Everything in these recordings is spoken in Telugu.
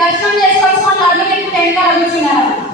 దర్శనం చేసుకొని అడిగి టెంకాయ అడుగుతున్నారు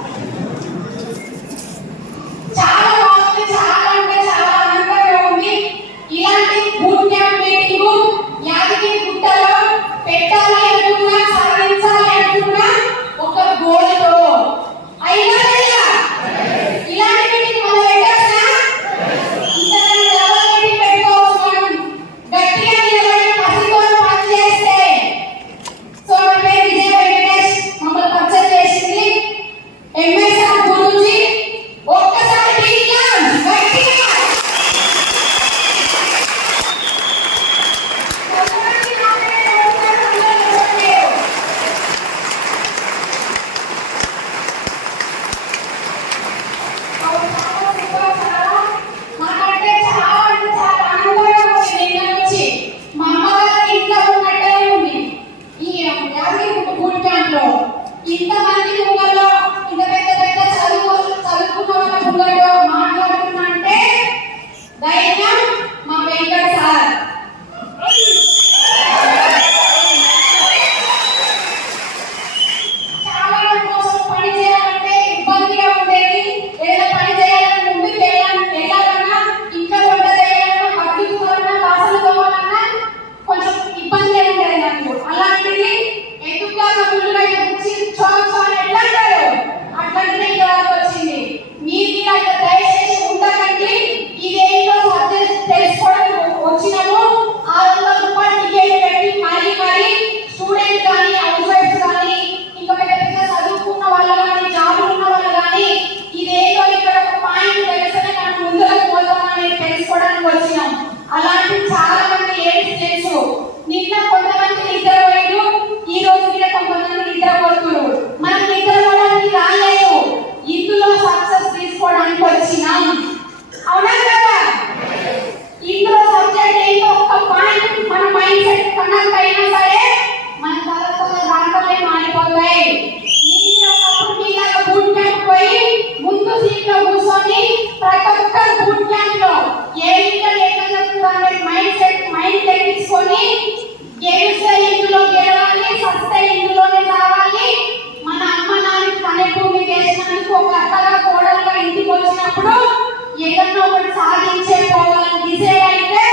ఏదన్నా ఒకటి సాధించే పోవాలని డిసైడ్ అయితే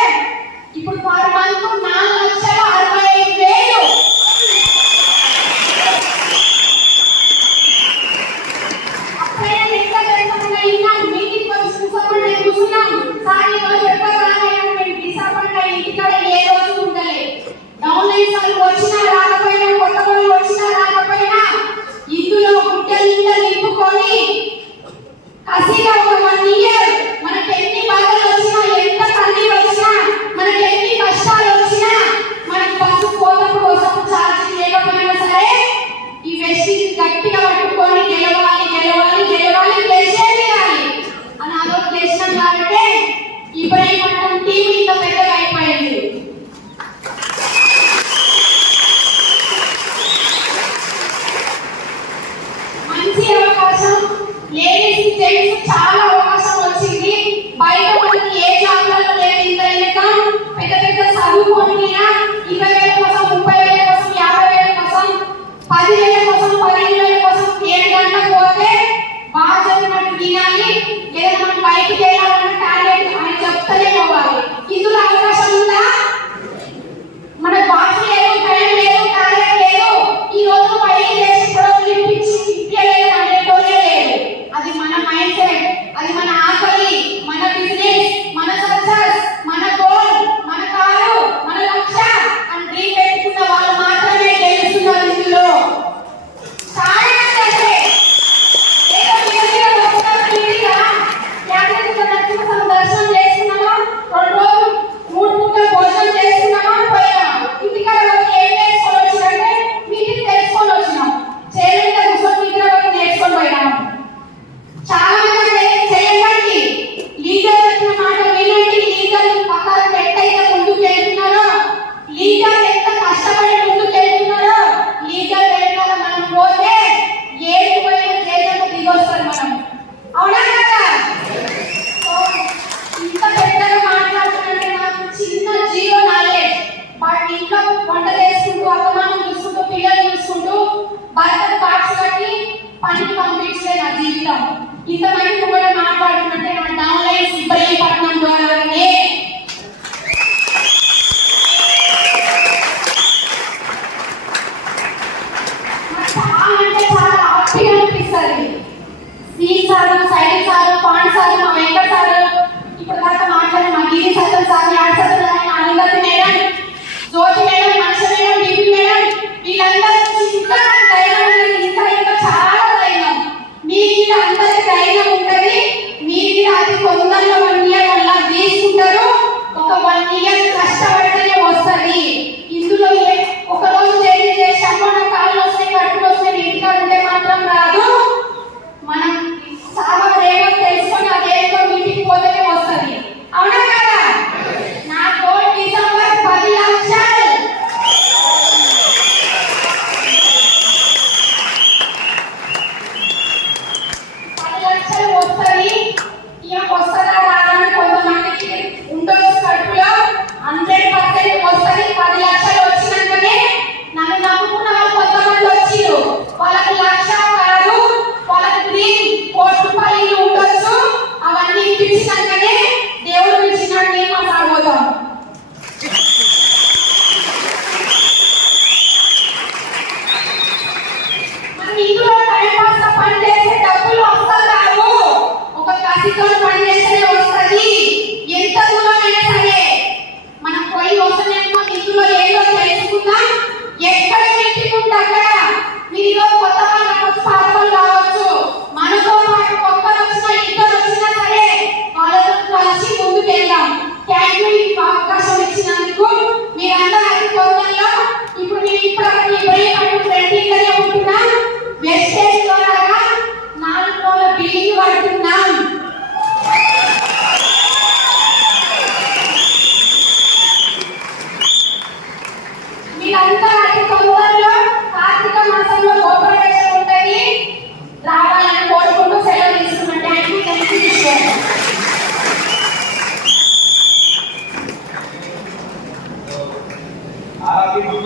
ఇప్పుడు పర్ మంత్ నాలుగు లక్షల అరవై ఐదు వేలు. వచ్చినా రాకపోయినా కొత్త వచ్చినా రాకపోయినా ఇందులో గుడ్డలు నిండా నింపుకొని పసిగా ఒక వన్ ఇయర్ మనకి ఎన్ని బాధలు వచ్చినా ఎంత తల్లి వచ్చినా మనకి ఎన్ని కష్టాలు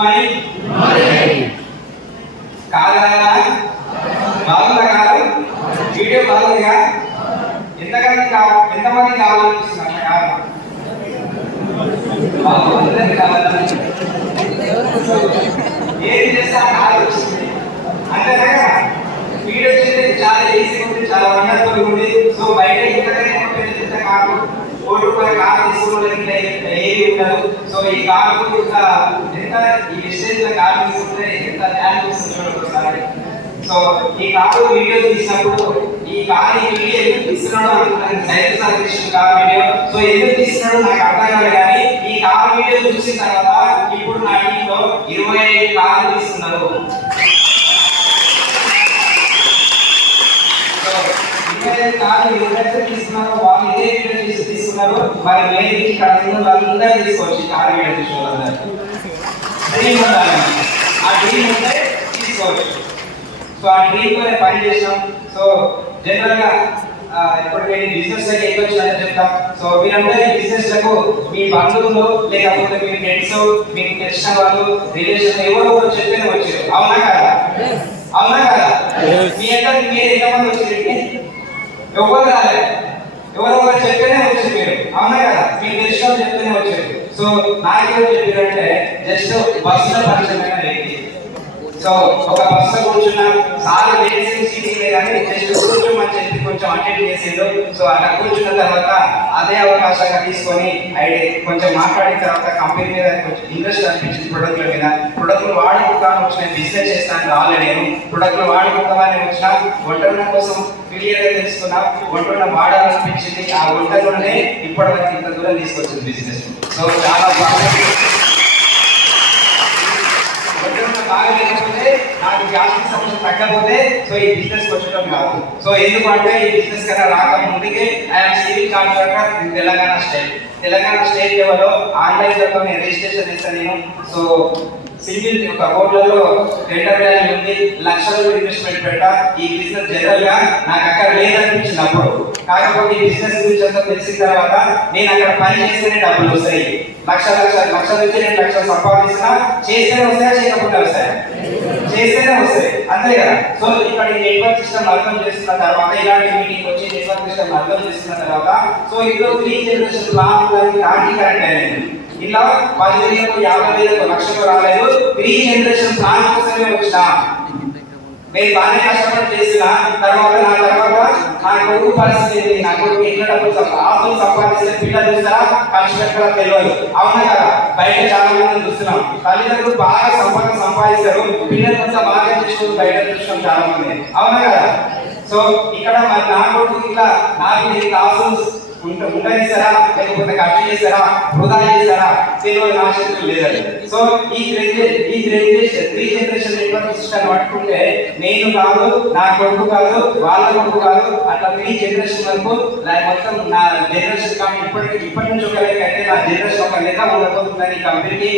পায়ের ఏది సో ఈ కారు ఇంకా ఎంత ఈ విషయం కారు తీసుకుంటే ఎంత ధ్యానం వస్తుంది చూడండి ఒకసారి. సో ఈ కారు వీడియో తీసినప్పుడు ఈ కారు ఈ వీడియో ఎందుకు తీస్తున్నాడో అనుకున్నాను science suggestion car video so ఎందుకు తీస్తున్నాడో నాకు అర్థం కాదు కానీ ఈ కారు వీడియో చూసిన తర్వాత ఇప్పుడు నా ఇంట్లో ఇరవై ఐదు కార్లు తీస్తున్నారు. సో ఇరవై కార్లు ఎవరైతే తీసుకున్నారో వాళ్ళు తీసుకున్నారు మరి నేను ఇక్కడ తీసుకోవచ్చు. చూసిన వాళ్ళందరూ డ్రీమ్ ఉండాలి. ఆ డ్రీమ్ ఉంటే తీసుకోవచ్చు. సో ఆ డ్రీమ్ తోనే పని చేసాం సో జనరల్గా ఇప్పుడు నేను బిజినెస్ లకి ఎక్కువ వచ్చానని చెప్తాం. సో మీరందరూ బిజినెస్లకు మీ బంధువులు లేకపోతే మీ ఫ్రెండ్స్ మీకు తెలిసిన వాళ్ళు రిలేషన్ ఎవరో ఒకరు చెప్పిన వచ్చారు అవునా కదా? అవునా కదా? మీ అందరు మీరు ఎంతమంది వచ్చారు? ఎవరు రాలేదు? ఎవరో ఒకరు చెప్పేనే వచ్చారు అవునా కదా? మీకు తెలిసిన చెప్తేనే వచ్చారు సో నాకెవరు చెప్పారంటే జస్ట్ బస్సులో పరిచయమైన వ్యక్తి. సో ఒక బస్సు కూర్చున్నా సార్ వేసి మార్కెట్ చేసిండు. సో అక్కడ కూర్చున్న తర్వాత అదే అవకాశంగా తీసుకొని ఐడి కొంచెం మాట్లాడిన తర్వాత కంపెనీ మీద కొంచెం ఇంట్రెస్ట్ అనిపించింది ప్రొడక్ట్ల మీద. ప్రొడక్ట్లు వాడుకుంటాను వచ్చిన బిజినెస్ చేస్తాను రాలే నేను. ప్రొడక్ట్లు వాడుకుంటామని వచ్చిన వంటల కోసం క్లియర్గా తెలుసుకున్నా వంటలను వాడాలనిపించింది. ఆ వంటలోనే ఇప్పటివరకు ఇంత దూరం తీసుకొచ్చింది బిజినెస్ సో చాలా బాగా బాగా లేకపోతే నాకు గ్యాస్ట్రిక్ సమస్య తగ్గకపోతే సో ఈ బిజినెస్ వచ్చడం కాదు. సో ఎందుకంటే ఈ బిజినెస్ కన్నా రాక ముందుకే I'm civil contractor Telangana state Telangana state లెవెల్లో ఆన్లైన్లో నేను రిజిస్ట్రేషన్ ఇస్తాను నేను. సో సింగిల్ ఒక కోట్లలో టెండర్ వాల్యూ ఉంది. లక్షలు ఇన్వెస్ట్మెంట్ పెట్టా. ఈ బిజినెస్ జనరల్గా నాకు అక్కడ లేదనిపించింది అప్పుడు కాకపోతే ఈ బిజినెస్ గురించి అంతా తెలిసిన తర్వాత నేను అక్కడ పని చేస్తేనే డబ్బులు వస్తాయి. లక్ష లక్ష లక్ష నుంచి రెండు లక్షలు సంపాదిస్తున్నా చేస్తేనే వస్తాయా చేయకపోతే వస్తాయా? చేస్తేనే వస్తాయి అంతే కదా? సో ఇక్కడ ఈ నెట్వర్క్ సిస్టమ్ అర్థం చేసుకున్న తర్వాత ఇలాంటి మీటింగ్ వచ్చి నెట్వర్క్ సిస్టమ్ అర్థం చేసుకున్న తర్వాత సో ఇందులో త్రీ జనరేషన్ ప్లాన్ లాంటి కరెంట్ అయింది ఇలా పది వేలకు యాభై వేలకు లక్షలు రాలేదు. త్రీ జనరేషన్ ప్లాన్ కోసమే వచ్చిన. మీరు బాగానే కష్టపడి చేసిన తర్వాత నా తర్వాత నా కొడుకు పరిస్థితి నా కొడుకు ఎట్లా డబ్బులు ఆస్తులు సంపాదించిన పిల్లలు చూస్తారా? కష్టపడ తెలియదు. అవునా కదా? బయట చాలా మంది చూస్తున్నాం. తల్లిదండ్రులు బాగా సంపాదన సంపాదిస్తారు పిల్లలు అంతా బాగా చూసుకుని బయట చూస్తున్నాం చాలా మంది. అవునా కదా? సో ఇక్కడ మరి నా కొడుకు ఇట్లా నాకు ఆస్తులు ఉంట ఉండనిస్తారా లేకపోతే ఖర్చు చేశారా వృధా చేశారా తెలియదు నాశనం చేతులు లేదండి సో ఈ గ్రేజుయేషన్ ఈ graduation three generation network system పట్టుకుంటే నేను కాదు నా కొడుకు కాదు వాళ్ళ కొడుకు కాదు అట్లా త్రీ జనరేషన్ వరకు నా మొత్తం నా జనరేషన్ కానీ ఇప్పటికి ఇప్పటి నుంచి ఒక లెక్క అయితే నా జనరేషన్ ఒక లెక్క ఉండబోతుందని కంపెనీకి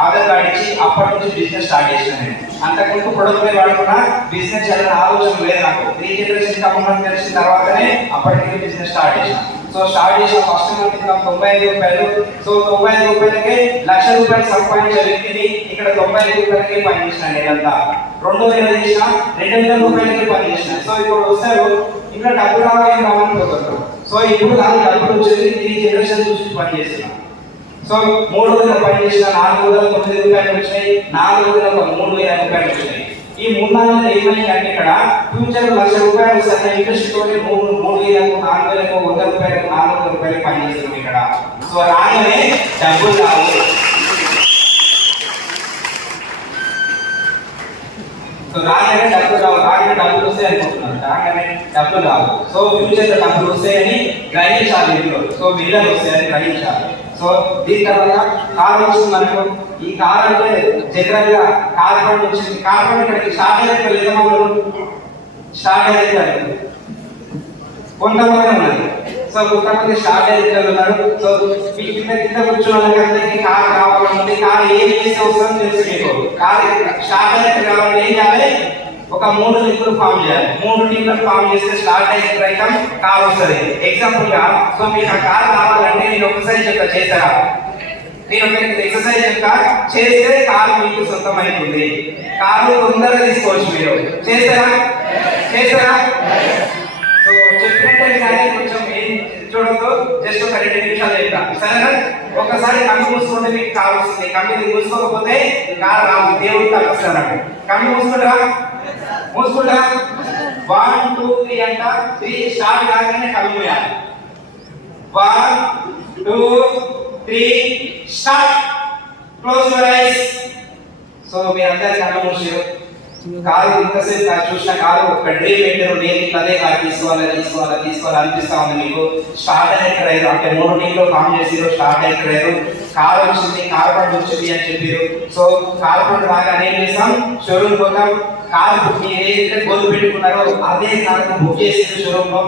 ఆధార్ కార్డు ఇచ్చి అప్పటి నుంచి బిజినెస్ స్టార్ట్ చేసిన నేను. అంతకుముందు ప్రొడక్ట్ మీద వాడుకున్నా బిజినెస్ చేయాలని ఆలోచన లేదు నాకు త్రీ జనరేషన్ కంపెనీ తెలిసిన తర్వాతనే అప్పటికి బిజినెస్ స్టార్ట్ చేశాను సో స్టార్ట్ చేసిన ఫస్ట్ మంత్ ఇన్కమ్ తొంభై ఐదు రూపాయలు. సో తొంభై ఐదు రూపాయలకే లక్ష రూపాయలు సంపాదించే వ్యక్తిని ఇక్కడ తొంభై ఐదు రూపాయలకే పనిచేసిన నేనంతా. రెండో వేల చేసిన రెండు వందల రూపాయలకే పనిచేసిన సో ఇప్పుడు వస్తారు ఇంకా డబ్బు రావాలని రావాలని పోతున్నారు సో ఇప్పుడు దాని డబ్బులు వచ్చేసి త్రీ జనరేషన్ చూసి పనిచేస్తున్నాను సో మూడు రోజులు పని చేసిన నాలుగు వందల తొమ్మిది రూపాయలు వచ్చినాయి నాలుగు వందల ఒక మూడు వేల రూపాయలు వచ్చినాయి. ఈ మూడు నాలుగు ఏమైంది ఇక్కడ ఫ్యూచర్ లక్ష రూపాయలు సరైన ఇంట్రెస్ట్ తోటి మూడు మూడు వేలకు నాలుగు వేలకు వంద రూపాయలకు నాలుగు వందల రూపాయలు పని చేస్తున్నాం ఇక్కడ. సో రాగానే డబ్బులు రావు. సో రాగానే డబ్బులు రావు రాగానే డబ్బులు వస్తాయి అనుకుంటున్నారు రాగానే డబ్బులు రావు. సో ఫ్యూచర్లో డబ్బులు వస్తాయని గ్రహించాలి ఇంట్లో. సో బిల్లలు వస్తాయని గ్రహించాలి. సో దీని తర్వాత కార్ వస్తుంది అనుకో. ఈ కార్ అంటే జనరల్గా కార్ వచ్చింది. కార్ ఇక్కడికి స్టార్ట్ అయితే లేదా స్టార్ట్ అయితే కొంతమంది ఉన్నారు సో కొంతమంది స్టార్ట్ అయితే ఉన్నారు. సో మీ కింద కింద కూర్చున్న వాళ్ళకి కార్ కావాలంటే కార్ ఏం చేసే అవసరం తెలుసు మీకు. కార్ స్టార్ట్ అయితే కావాలంటే ఏం చేయాలి? ఒక మూడు లింకులు ఫామ్ చేయాలి. మూడు లింకులు ఫామ్ చేస్తే స్టార్ట్ అయితే ప్రయత్నం కార్ వస్తుంది. ఎగ్జాంపుల్గా సో మీకు ఆ కార్ కావాలంటే నేను ఒకసారి చెప్తా. చేస్తారా? నేను ఒక ఎక్సర్సైజ్ యొక్క చేస్తే కారు మీకు సొంతం అవుతుంది. కారు తొందరగా తీసుకోవచ్చు మీరు. చేస్తారా? చేస్తారా? సో చెప్పినట్టు కానీ కొంచెం చూడదు జస్ట్ ఒక రెండు నిమిషాలు చెప్తా. సరేనా? ఒకసారి కన్ను మూసుకుంటే మీకు కావాల్సింది కన్ను ఇది మూసుకోకపోతే కారు రాదు. దేవుడు తప్పిస్తాడు కన్ను మూసుకుంటా? మూసుకుంటా? వన్ టూ త్రీ అంట. త్రీ స్టార్ట్ కాగానే కన్ను మూయాలి. One two three start close your eyes so మీరందరూ కన్ను మూసారు. కారు ఇంతసేపు కాదు చూసిన కారు ఒక డే పెట్టారు నేను అదే కాదు తీసుకోవాలి తీసుకోవాలి తీసుకోవాలి అనిపిస్తా ఉంది మీకు. స్టార్ట్ అయితే లేదు అంటే మూడు నీళ్ళు ఫామ్ చేసిరు స్టార్ట్ అయితే లేదు కారు వచ్చింది కారు పండు వచ్చింది అని చెప్పారు సో కారు పండు రాగానే ఏం చేస్తాం షోరూమ్ పోతాం. కారు బుక్ ఏదైతే గోల్ పెట్టుకున్నారో అదే కారు బుక్ చేసి షోరూమ్లో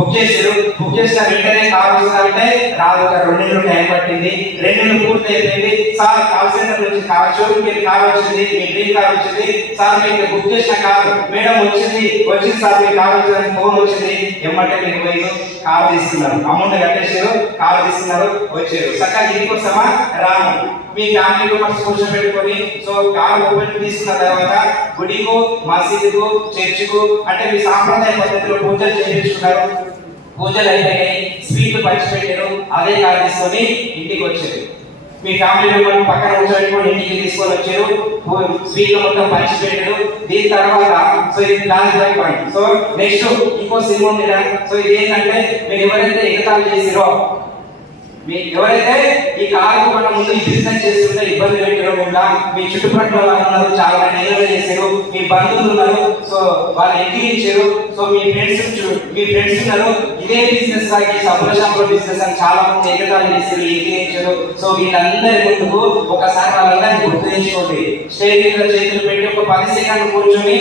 బుక్ చేశారు. బుక్ చేసిన వెంటనే కార్ వస్తుందంటే రాదు ఒక రెండు నెలలు టైం పట్టింది. రెండు నెలలు పూర్తి అయిపోయింది సార్ కాల్ సెంటర్ నుంచి కార్ షోరూమ్కి కార్ వచ్చింది. మీ డ్రీమ్ కార్ వచ్చింది. సార్ మీకు బుక్ చేసిన కార్ మేడం వచ్చింది. వచ్చింది సార్ మీ కార్ వచ్చింది ఫోన్ వచ్చింది. ఏమంటే మీకు పోయి కార్ తీసుకున్నారు. అమౌంట్ కట్టేసారు కార్ తీసుకున్నారు. వచ్చారు. సక్కగా ఇంటికోసమా రాము. మీ ఫ్యామిలీ మెంబర్స్ కూర్చోబెట్టుకొని సో కార్ ఓపెన్ తీసుకున్న తర్వాత గుడికు మసీదుకు చర్చికు అంటే మీ సాంప్రదాయ పద్ధతిలో పూజలు చేయించుకున్నారు. పూజలు అయిపోయాయి స్వీట్లు పంచిపెట్టారు. అదే కార్ తీసుకొని ఇంటికి వచ్చారు. మీ ఫ్యామిలీ మెంబర్ పక్కన కూర్చోబెట్టుకొని ఇంటికి తీసుకొని వచ్చారు. స్వీట్లు మొత్తం పంచిపెట్టారు. దీని తర్వాత సో ఇది లాస్ట్ పాయింట్ సో నెక్స్ట్ ఇంకో సినిమా ఉంది సో ఇది ఏంటంటే మీరు ఎవరైతే ఎగతాలు చేసిరో మీ ఎవరైతే ఈ కారు మన ముందు బిజినెస్ చేస్తుంటే ఇబ్బంది పెట్టకుండా మీ చుట్టుపక్కల వాళ్ళు ఉన్నారు చాలా మంది చేశారు మీ బంధువులు ఉన్నారు సో వాళ్ళు ఎక్కిరించారు సో మీ ఫ్రెండ్స్ మీ ఫ్రెండ్స్ ఉన్నారు. ఇదే బిజినెస్ లాగా సబ్బుల షాపుల బిజినెస్ అని చాలా మంది ఎగతాళి చేశారు ఎక్కిరించారు సో వీళ్ళందరి ముందుకు ఒకసారి వాళ్ళందరినీ గుర్తు స్టేజ్ మీద చేతులు పెట్టి ఒక పది సెకండ్లు కూర్చొని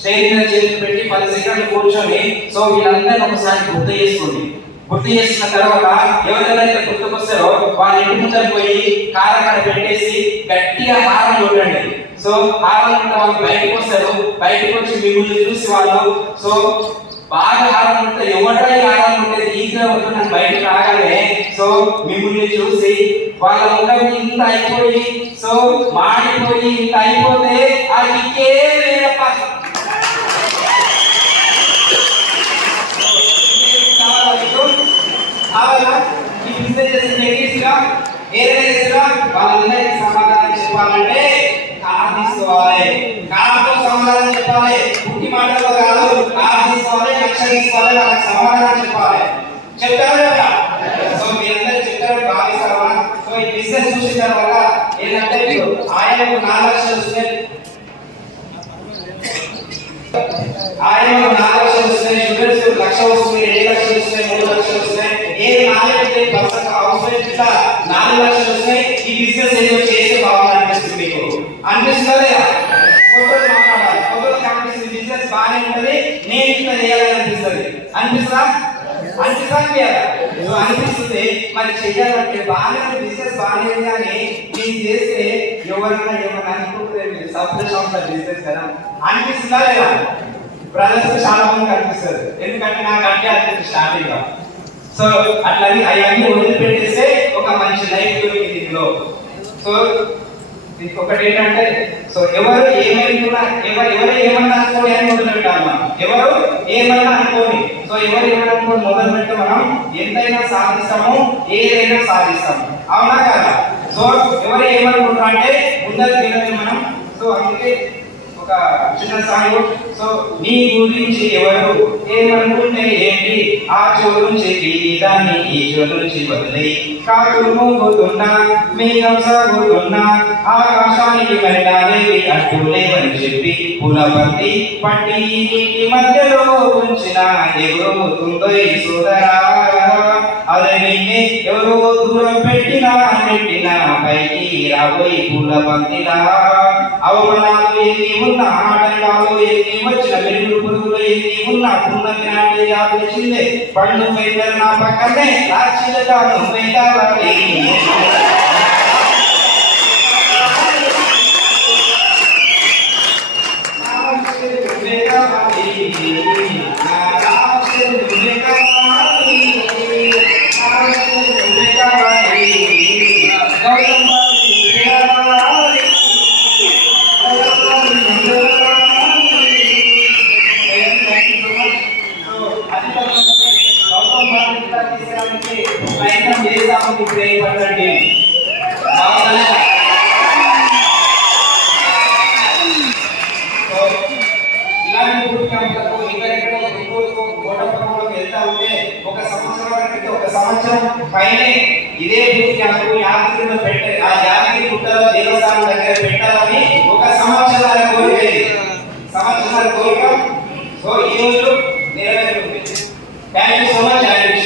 స్టేజ్ మీద చేతులు పెట్టి పది సెకండ్లు కూర్చొని సో వీళ్ళందరినీ ఒకసారి గుర్తు చేసుకోండి గుర్తు చేసిన తర్వాత ఎవరెవరైతే గుర్తుకొస్తారో వాళ్ళ ఇంటి ముందర పోయి కారకాడ పెట్టేసి గట్టిగా హారం చూడండి సో హారం వాళ్ళు బయటకు వస్తారు. బయటకు వచ్చి మిమ్మల్ని చూసి వాళ్ళు సో బాగా హారం ఉంటే ఎవరైనా హారం ఉంటే ఈజీగా ఉంటుంది బయటకు రాగానే సో మిమ్మల్ని చూసి వాళ్ళ ముఖం ఇంత అయిపోయి సో మాడిపోయి ఇంత అయిపోతే అది ఇంకేం లేదప్ప కావాలా ఈ బిజినెస్ చేసిన నెగిటివ్స్గా ఏదైనా వాళ్ళందరికీ సమాధానం చెప్పాలంటే కార్ తీసుకోవాలి కార్తో సమాధానం చెప్పాలి తీసుకోవాలి వాళ్ళకి సమాధానం చెప్పాలి చెప్తారా లేదా సో మీరందరూ చెప్తారని భావిస్తారా సో ఈ బిజినెస్ చూసిన తర్వాత ఏంటంటే ఇప్పుడు ఆయనకు నాలుగు లక్షలు వస్తున్నాయి ఆయనకు నాలుగు లక్షలు వస్తున్నాయి షుగర్స్ లక్ష వస్తుంది రెండు లక్షలు వస్తున్నాయి మూడు లక్షలు వస్తున్నాయి ఏ నాలుగు పర్సెంట్ అవసరం ఇట్లా నాలుగు లక్షలు వస్తున్నాయి. ఈ బిజినెస్ ఏదో చేస్తే బాగుంది అనిపిస్తుంది మీకు. అనిపిస్తుందా లేదా? కొందరు మాట్లాడాలి. కొందరు కనిపిస్తుంది బిజినెస్ బాగానే ఉంటుంది నేను ఇట్లా చేయాలని అనిపిస్తుంది? అనిపిస్తుందా అనిపిస్తా అనిపిస్తుంది. మరి చేయాలంటే బాగానే బిజినెస్ బాగానే కానీ నేను చేస్తే ఎవరైనా ఏమైనా అనుకుంటే సపరేషన్ ఆఫ్ బిజినెస్ కదా. అనిపిస్తుందా లేదా? బ్రదర్స్ చాలా మంది అనిపిస్తుంది. ఎందుకంటే నాకు అంటే అనిపిస్తుంది స్టార్టింగ్లో. సో అట్లా అవన్నీ వదిలిపెట్టేస్తే ఒక మంచి లైఫ్ దొరికింది ఇందులో సో ఒకటి ఏంటంటే సో ఎవరు ఏమైనా ఎవరు ఎవరు ఏమన్నా అనుకోని అని మొదలు పెట్టాలి మనం. ఎవరు ఏమైనా అనుకోని. సో ఎవరు ఏమైనా అనుకోని మొదలు పెడితే మనం ఎంతైనా సాధిస్తాము ఏదైనా సాధిస్తాము. అవునా కదా? సో ఎవరు ఏమనుకుంటారు అంటే ముందరికి వెళ్ళండి మనం. సో అందుకే ఒక చిన్న సాగు సో నీ గురించి ఎవరు ఏమనుకుంటే ఏంటి? ఆ చోటు నుంచి దాన్ని ఈ చోటు నుంచి వదిలి. కాకులు మూగుతున్నా మేఘం సాగుతున్నా ఆకాశానికి వెళ్ళాలేవి అంటూ లేవని చెప్పి పులపతి పట్టి నీటి మధ్యలో ఉంచిన ఎగురుతుందో ఈ సోదరా? అదే నిన్నే ఎవరో దూరం పెట్టినా పెట్టినా పైకి రాబోయి పూల బంతిలా అవమానాలు ఎన్ని ఉన్న ఆటంకాలు ఎన్ని వచ్చిన వెలుగులు పురుగులు ఎన్ని ఉన్న పున్నమి నాటి వ్యాపించిందే పండు మీద నా పక్కనే రాక్షిలుగా నువ్వేదావాలి ప్రయత్నం చేస్తాము ఇప్పుడు ఏం ఇలాంటి బూట్ క్యాంపులకు గుంటూరుకు గోడపల్లికి వెళ్తా ఉంటే ఒక సంవత్సరం వరకు ఒక సంవత్సరం పైనే ఇదే బూట్ క్యాంపు యాదగిరిలో పెట్టే ఆ యాదగిరి గుట్టలో దేవస్థానం దగ్గర పెట్టాలని ఒక సంవత్సరాల కోరిక సంవత్సరాల కోరిక సో ఈ రోజు Thank you so much.